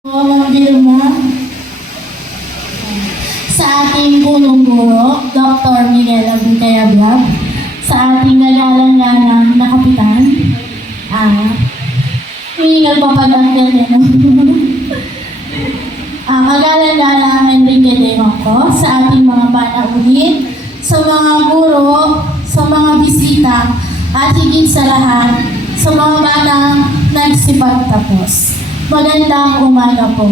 Mga Vilma, sa ating punong guro, Dr. Miguel Abucayablab, sa ating nagalang-galang na kapitan, hihingal pa pag ang ganda, no? Kagalang-galang Enrique de Ronco, sa ating mga panauhin, sa mga guro, sa mga bisita, at higit sa lahat, sa mga batang nagsipagtapos. Magandang umaga po.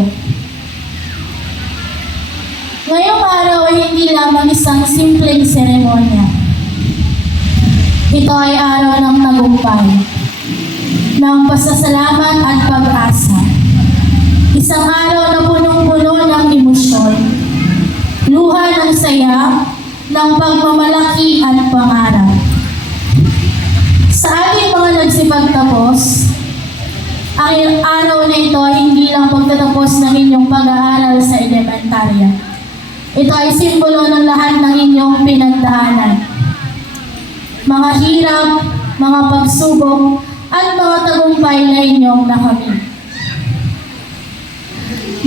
Ngayong araw ay hindi lamang isang simpleng seremonya. Ito ay araw ng tagumpay, ng pasasalamat at pag-asa. Isang araw na punong-puno ng emosyon, luha ng saya, ng pagmamalaki at pangarap. Sa ating mga nagsipagtapos, ang araw na ito ay hindi lang pagtatapos ng inyong pag-aaral sa elementarya. Ito ay simbolo ng lahat ng inyong pinagdaanan. Mga hirap, mga pagsubok, at mga tagumpay na inyong nakamit.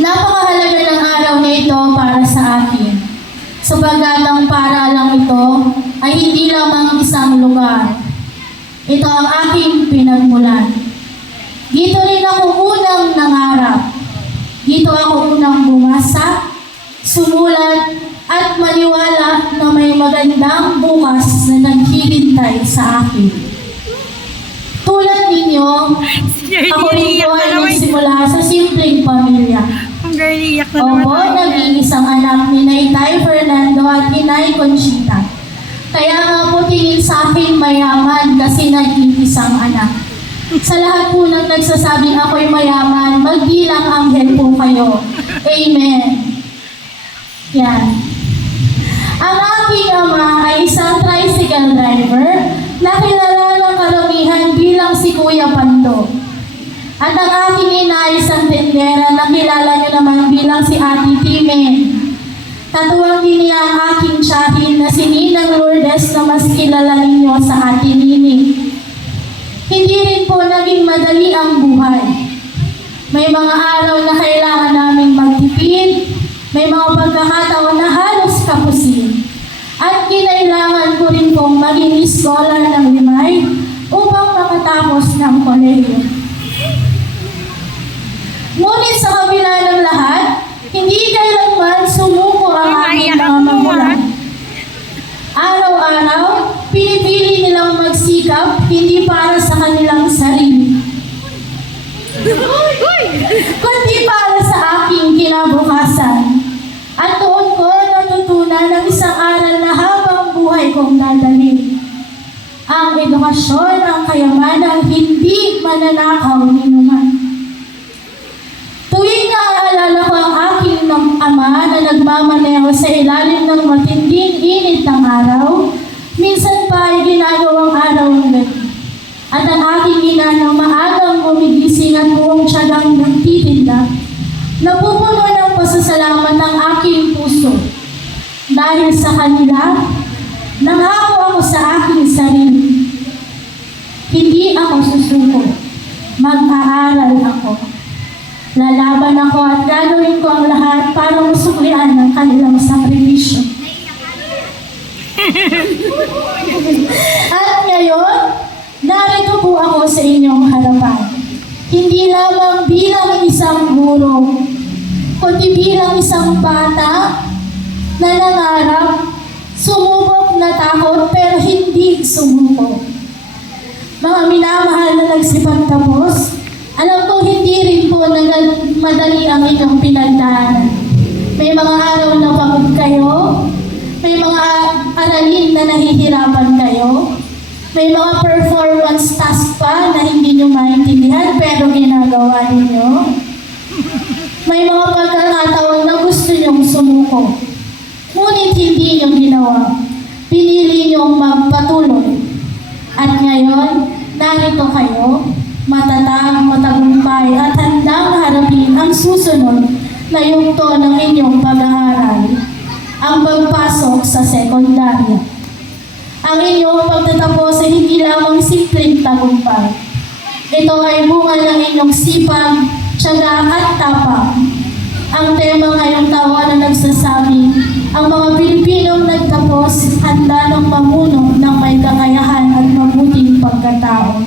Napakahalaga ng araw na ito para sa akin, sapagkat ang paaralang ito ay hindi lamang isang lugar. Ito ang aking pinagmulan. Dito rin ako unang nangarap. Dito ako unang bumasa, sumulat, at maniwala na may magandang bukas na naghihintay sa akin. Tulad ninyo, ako rin po ay nagsimula sa simpleng pamilya. Opo, nag-iisang anak ni Nay Fernando at Inay Conchita. Kaya nga po tingin sa akin mayaman kasi nag-iisang anak. Sa lahat po ng nagsasabing ako'y mayaman, magbilang anghel po kayo. Amen. Yan. Ang aking ama ay isang tricycle driver na kilala ng karamihan bilang si Kuya Pando. At ang aking ina ay isang tendera na kilala niyo naman bilang si Ate Time. Tatuwang din niya ang aking tiyahin na si Ninang Lourdes na mas kilala ninyo sa Ate Nini. Hindi rin po naging madali ang buhay. May mga araw na kailangan naming magtipid, may mga pagkakataon na halos kapusin. At kinailangan ko rin pong maging scholar ng Limay upang makatapos ng kolehiyo. Ngunit sa kabila ng lahat, hindi kailanman sumuko ang aking mga magulang. Araw-araw, pinipili nilang magsikap, hindi para sa kanilang sarili, kundi para sa aking kinabukasan. At doon ko natutunan ng isang aral na habang buhay kong dadalhin. Ang edukasyon, ang kayamanang hindi mananakaw ni naman. Tuwing naaalala ko ang aking ama na nagmamaneho sa ilalim ng matinding init ng araw, minsan pa ay ginagawang araw ng gabi. At ang aking ina na maagang gumigising at buong tiyagang nagtitinda, napupuno ng pasasalamat ang aking puso. Dahil sa kanila, nangako ako sa aking sarili. Hindi ako susuko. Mag-aaral ako. Lalaban ako at gagawin ko ang lahat para masuklian ng kanilang sakripisyo. At ngayon, narito po ako sa inyong harapan. Hindi lamang bilang isang guro, kundi bilang isang bata na nangarap, sumubok na takot pero hindi sumuko. Mga minamahal na nagsipagtapos, alam ko hindi rin po madali ang inyong pinagdaanan. May mga araw na pagod kayo, may mga aralin na nahihirapan kayo, may mga performance task pa na hindi nyo maintindihan pero ginagawa ninyo. May mga pagkakataon na gusto nyong sumuko, ngunit hindi nyo ginawa. Pinili nyong magpatuloy. At ngayon, narito kayo, matatag, matagumpay at handang harapin ang susunod na yugto ng inyong pag-aaral, ang pagpasok sa sekundarya. Ang inyong pagtatapos ay hindi lamang simpleng tagumpay. Ito ay bunga ng inyong sipag, tiyaga at tapang pagkatao.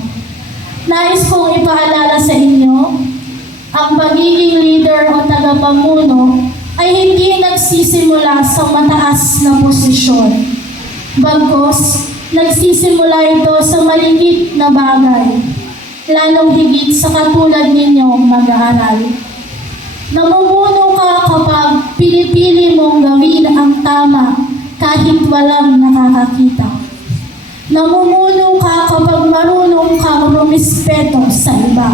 Nais kong ipaalala sa inyo, ang pagiging leader o tagapamuno ay hindi nagsisimula sa mataas na posisyon. Bagkus, nagsisimula ito sa maliit na bagay, lalong higit sa katulad ninyong mag-aaral. Namumuno ka kapag pinipili mong gawin ang tama kahit walang nakakakita. Namumuno ka kapag marunong kang rumispeto sa iba.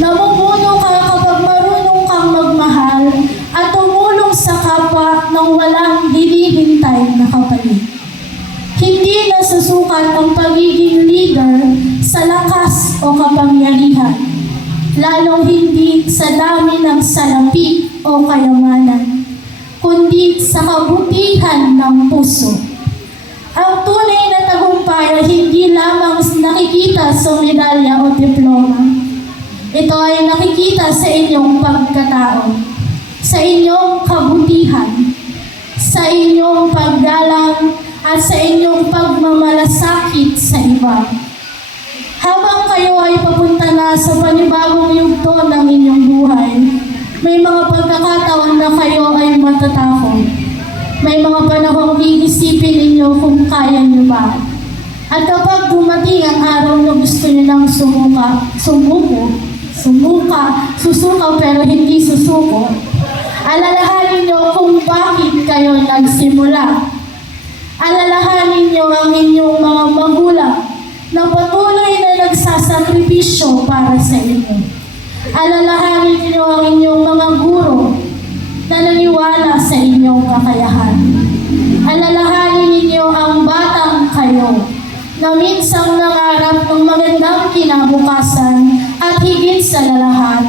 Namumuno ka kapag marunong kang magmahal at tumulong sa kapwa nang walang hinihintay na kapalit. Hindi nasusukat ang pagiging leader sa lakas o kapangyarihan, lalong hindi sa dami ng salapi o kayamanan, kundi sa kabutihan ng puso. Ang tunay na tagumpay ay hindi lamang nakikita sa medalya o diploma. Ito ay nakikita sa inyong pagkatao, sa inyong kabutihan, sa inyong paggalang at sa inyong pagmamalasakit sa iba. Habang kayo ay papunta na sa panibagong yugto ng inyong buhay, may mga pagkakataon na kayo ay matatakot. May mga panahong iisipin ninyo kung kaya nyo ba. At kapag dumating ang araw na gusto nyo nang susuka pero hindi susuko, alalahanin nyo kung bakit kayo nagsimula. Alalahanin nyo ang inyong mga magulang na patuloy na nagsasakripisyo para sa inyo. Alalahanin nyo ang inyong mga guro na naniwala sa inyong kakayahan. Alalahanin ninyo ang batang kayo na minsang nangarap ng magandang kinabukasan at higit sa lahat,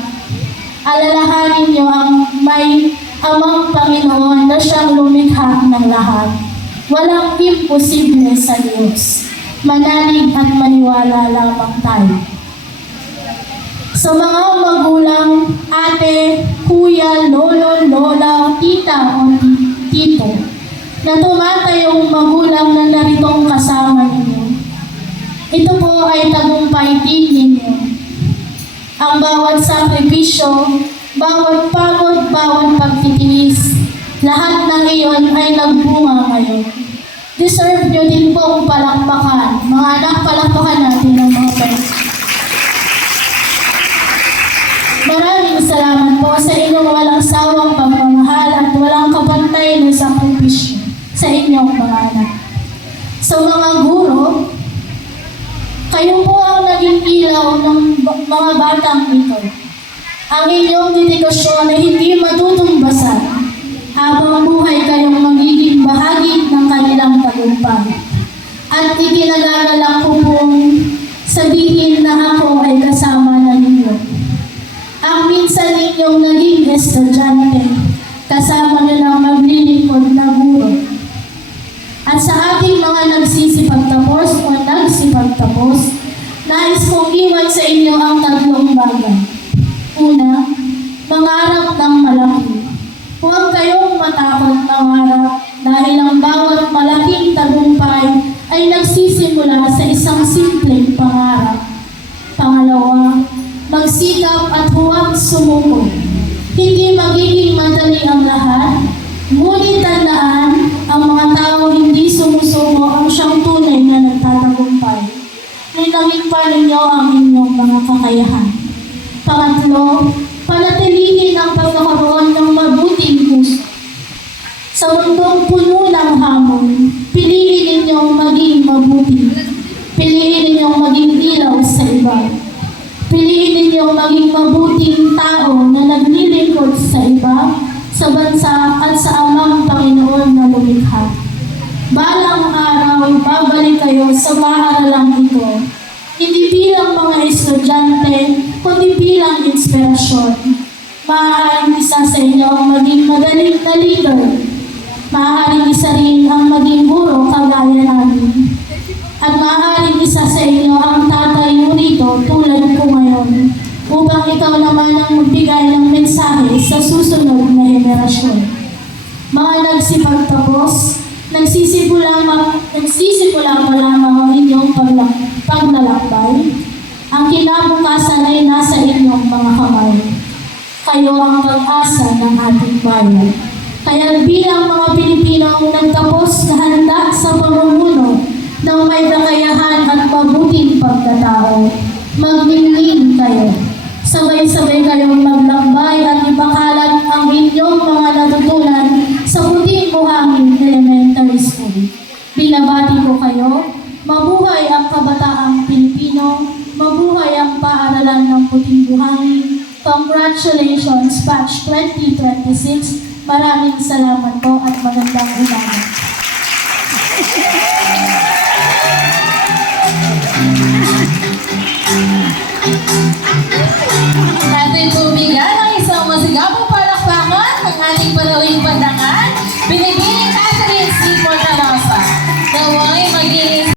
alalahanin nyo ang may amang Panginoon na siyang lumikha ng lahat. Walang imposible sa Diyos. Manalig at maniwala lamang tayo. Sa mga magulang, ate, kuya, lolo, lola, tita o tito, na tumatayong magulang na naritong kasama ninyo, ito po ay tagumpay din ninyo. Ang bawat sakripisyo, bawat pagod, bawat pagtitiis, lahat ng iyon ay nagbunga ngayon. Deserve nyo din pong palakpakan. Mga anak, palakpakan natin ang mga parents. Maraming salamat po sa inyong walang sawang pagmamahal at walang kapantay na sakripisyo sa inyong mga anak. Sa mga guro, kayo po ang naging ilaw ng mga batang ito. Ang inyong dedikasyon ay hindi matutumbasan habang buhay kayong magiging bahagi ng kanilang tagumpay. At ikinagagalak ko pong sabihin na ako ay kasama na ninyo. Ang minsan ninyong naging estudyante, kasama nyo ng maglilingkod na guro. At sa ating mga nagsisipagtapos o nagsipagtapos, nais kong iwan sa inyo ang tatlong bagay. Una, mangarap ng malaki. Huwag kayong matakot mangarap dahil ang bawat malaking tagumpay ay nagsisimula sa isang simpleng pangarap. Pangalawa, magsikap at huwag sumuko. Hindi magiging madali ang lahat, ngunit tandaan, ang mga tao hindi sumusuko ang siyang tunay na nagtatagumpay. Linawin pa ninyo ang inyong mga kakayahan. Pangatlo, panatilihin ang pagkakaroon ng mabuting puso. Sa mundong puno ng hamon, piliin ninyong maging mabuti. Piliin ninyong maging ilaw sa iba. Piliin ninyong maging mabuting tao na naglilingkod sa iba, sa bansa at sa amang Panginoon na lumikha. Balang araw, babalik kayo sa paaralang ito. Hindi bilang mga estudyante, kundi bilang inspirasyon. Maaaring isa sa inyo ang maging magaling na leader. Maaaring isa rin ang maging guro kagaya namin. At maaaring isa sa inyo ang tatayo rito tulad ko ngayon, upang ikaw naman ang magbigay ng mensahe sa susunod na henerasyon. Mga nagsipagtapos, nagsisimula pa lamang ang inyong paglaki. paglalakbay. Ang kinabukasan ay nasa inyong mga kamay. Kayo ang pag-asa ng ating bayan. Kaya bilang mga Pilipinong nagtapos na handa sa pamumuno ng may kakayahan at mabuting pagkatao, magningning kayo. Sabay-sabay kayong maglakbay at ipakalat ang inyong mga natutunan sa Puting Buhangin Elementary School. Binabati ko kayo, mabuhay ang kabataang Pilipino, mabuhay ang paaralan ng Puting Buhangin. Congratulations, Batch 2026. Maraming salamat po at magandang umaga. Natin po bigyan ng isang masigabong palakpakan ng ating panawin